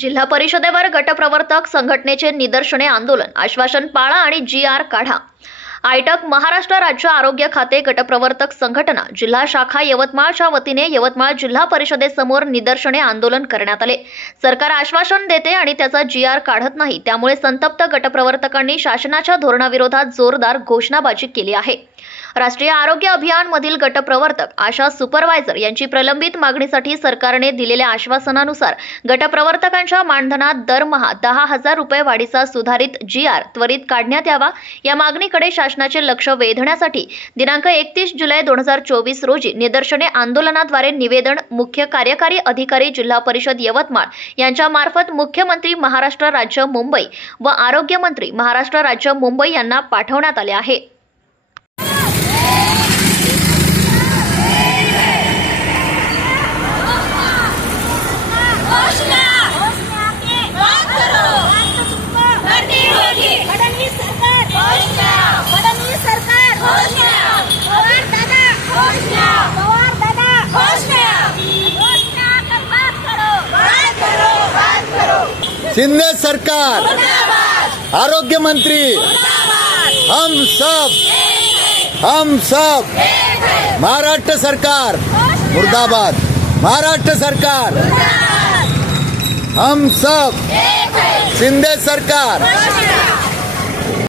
जिल्हा परिषदेवर गटप्रवर्तक संघटनेचे निदर्शने आंदोलन, आश्वासन पाळा आणि जी.आर. काढा. आयटक महाराष्ट्र राज्य आरोग्य खाते गटप्रवर्तक संघटना जिल्हा शाखा यवतमाळच्या वतीने यवतमाळ जिल्हा परिषदेसमोर निदर्शने आंदोलन करण्यात आले. सरकार आश्वासन देते आणि त्याचा जी.आर. काढत नाही, त्यामुळे संतप्त गटप्रवर्तकांनी शासनाच्या धोरणाविरोधात जोरदार घोषणाबाजी केली आहे. राष्ट्रीय आरोग्य अभियान मधील गटप्रवर्तक, आशा सुपरवायझर यांची प्रलंबित मागणीसाठी सरकारने दिलेल्या आश्वासनानुसार गटप्रवर्तकांच्या मानधनात दरमहा 10,000 रुपये वाढीचा सुधारित जी.आर. त्वरित काढण्यात यावा. या मागणीकडे शासनाचे लक्ष वेधण्यासाठी दिनांक 31 जुलै 2024 रोजी निदर्शने आंदोलनाद्वारे निवेदन मुख्य कार्यकारी अधिकारी जिल्हा परिषद यवतमाळ यांच्या मार्फत मुख्यमंत्री महाराष्ट्र राज्य मुंबई व आरोग्य मंत्री महाराष्ट्र राज्य मुंबई यांना पाठवण्यात आले आहे. शिंदे सरकार, आरोग्य मंत्री, हम सब, महाराष्ट्र सरकार मुर्दाबाद, महाराष्ट्र सरकार, हम सब, शिंदे सरकार.